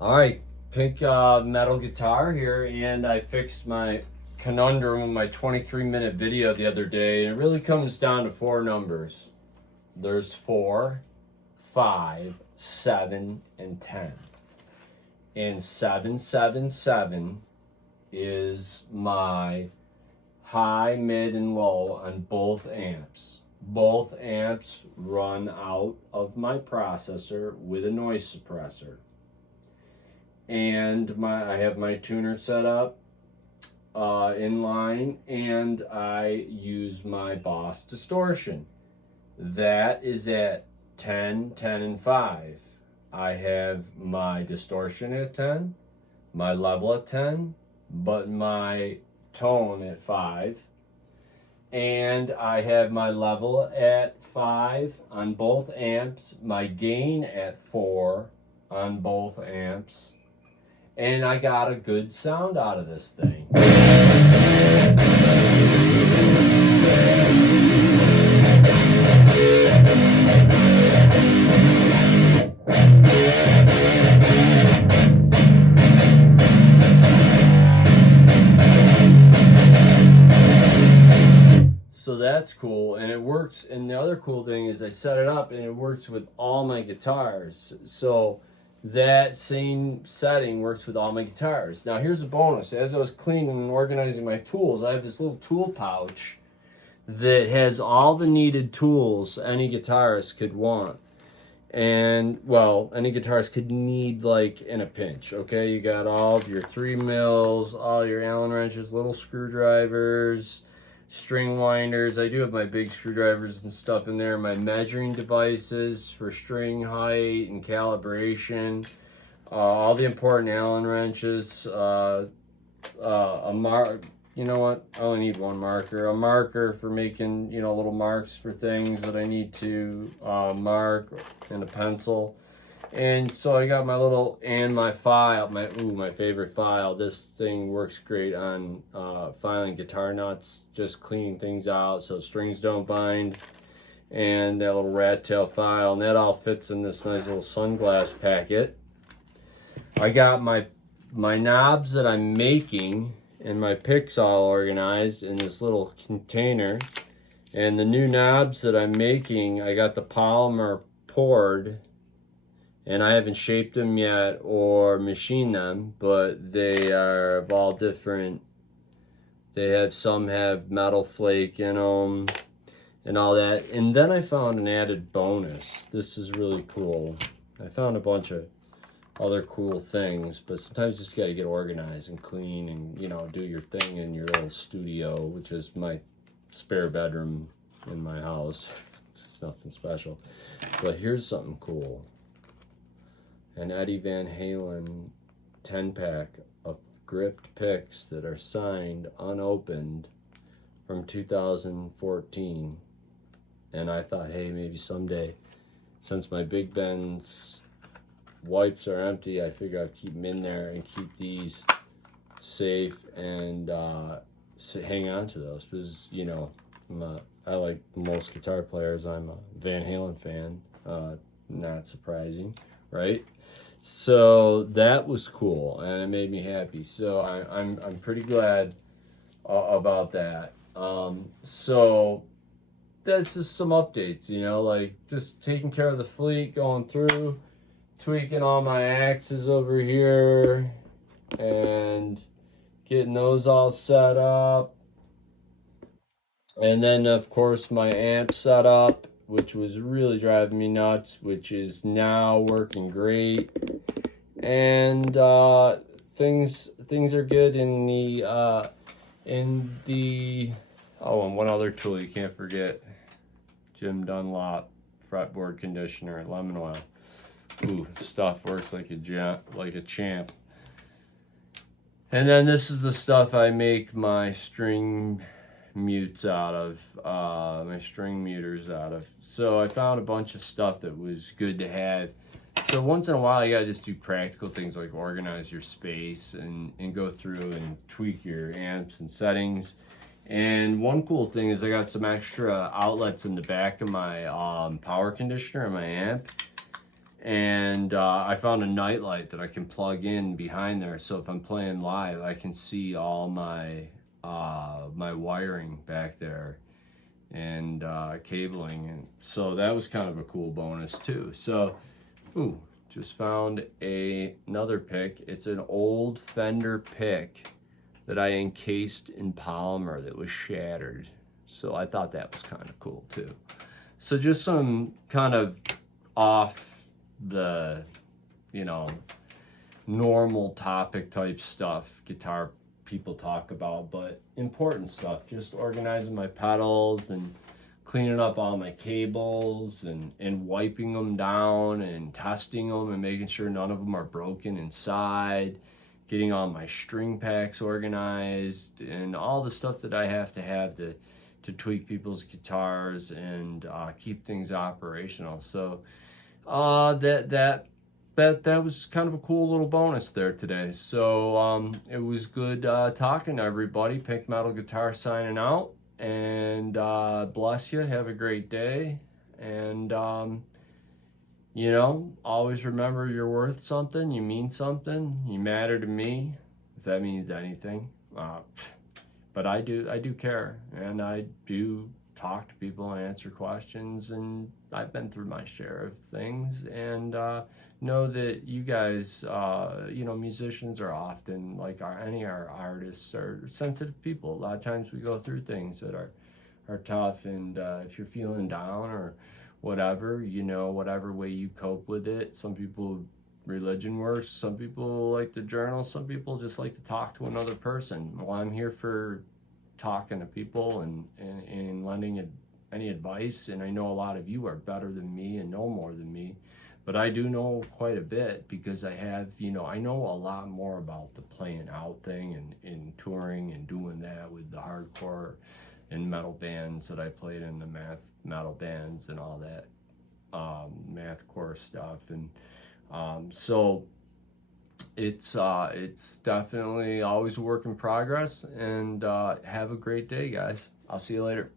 All right, pink metal guitar here, and I fixed my conundrum in my 23-minute video the other day, and it really comes down to four numbers. There's 4, 5, 7, and 10. And 777 is my high, mid, and low on both amps. Both amps run out of my processor with a noise suppressor. And I have my tuner set up in line, and I use my Boss distortion. That is at 10, 10, and 5. I have my distortion at 10, my level at 10, but my tone at 5. And I have my level at 5 on both amps, my gain at 4 on both amps, and I got a good sound out of this thing. So that's cool, and it works. And the other cool thing is I set it up and it works with all my guitars. So that same setting works with all my guitars. Now here's a bonus. As I was cleaning and organizing my tools, I have this little tool pouch that has all the needed tools any guitarist could want. And, well, any guitarist could need, like, in a pinch, okay? You got all of your 3mm, all your Allen wrenches, little screwdrivers, string winders. I do have my big screwdrivers and stuff in there. My measuring devices for string height and calibration. All the important Allen wrenches. You know what? I only need one marker. A marker for making, little marks for things that I need to mark, and a pencil. And so I got my my file, my favorite file. This thing works great on filing guitar nuts, just cleaning things out so strings don't bind. And that little rat tail file, and that all fits in this nice little sunglass packet. I got my knobs that I'm making and my picks all organized in this little container. And the new knobs that I'm making, I got the polymer poured, and I haven't shaped them yet or machined them, but they are of all different. Some have metal flake in them and all that. And then I found an added bonus. This is really cool. I found a bunch of other cool things, but sometimes you just got to get organized and clean and, do your thing in your little studio, which is my spare bedroom in my house. It's nothing special. But here's something cool. An Eddie Van Halen 10-pack of gripped picks that are signed, unopened, from 2014. And I thought, hey, maybe someday, since my Big Ben's wipes are empty, I figure I'd keep them in there and keep these safe and hang on to those, because I like most guitar players. I'm a Van Halen fan, not surprising, right? So that was cool, and it made me happy. So I'm pretty glad about that. So that's just some updates, like just taking care of the fleet, going through, tweaking all my axes over here and getting those all set up. And then, of course, my amp set up, which was really driving me nuts, which is now working great. And things are good in the and one other tool you can't forget, Jim Dunlop fretboard conditioner, lemon oil. Ooh, stuff works like a champ. And then this is the stuff I make my string mutes out of, my string muters out of. So I found a bunch of stuff that was good to have. So once in a while, you gotta just do practical things like organize your space and go through and tweak your amps and settings. And one cool thing is I got some extra outlets in the back of my power conditioner and my amp. And I found a nightlight that I can plug in behind there, so if I'm playing live, I can see all my my wiring back there and cabling, and so that was kind of a cool bonus too. So, ooh, just found another pick. It's an old Fender pick that I encased in polymer that was shattered. So I thought that was kind of cool too. So just some kind of off the, you know, normal topic type stuff guitar people talk about, but important stuff. Just organizing my pedals and cleaning up all my cables and wiping them down and testing them and making sure none of them are broken inside, getting all my string packs organized and all the stuff that I have to tweak people's guitars and keep things operational. So that was kind of a cool little bonus there today. So it was good talking to everybody. Pink Metal Guitar signing out, and bless you. Have a great day, and you know, always remember you're worth something. You mean something. You matter to me, if that means anything. But I do care, and I do talk to people and answer questions, and I've been through my share of things, and know that you guys, you know, musicians are often, like any our artists, are sensitive people. A lot of times we go through things that are tough, and if you're feeling down or whatever, you know, whatever way you cope with it. Some people, religion works, some people like to journal, some people just like to talk to another person. Well, I'm here for talking to people and lending any advice, and I know a lot of you are better than me and know more than me, but I do know quite a bit because I have, you know, I know a lot more about the playing out thing and touring and doing that with the hardcore and metal bands that I played in, the math metal bands and all that mathcore stuff. And so it's definitely always a work in progress, and have a great day, guys. I'll see you later.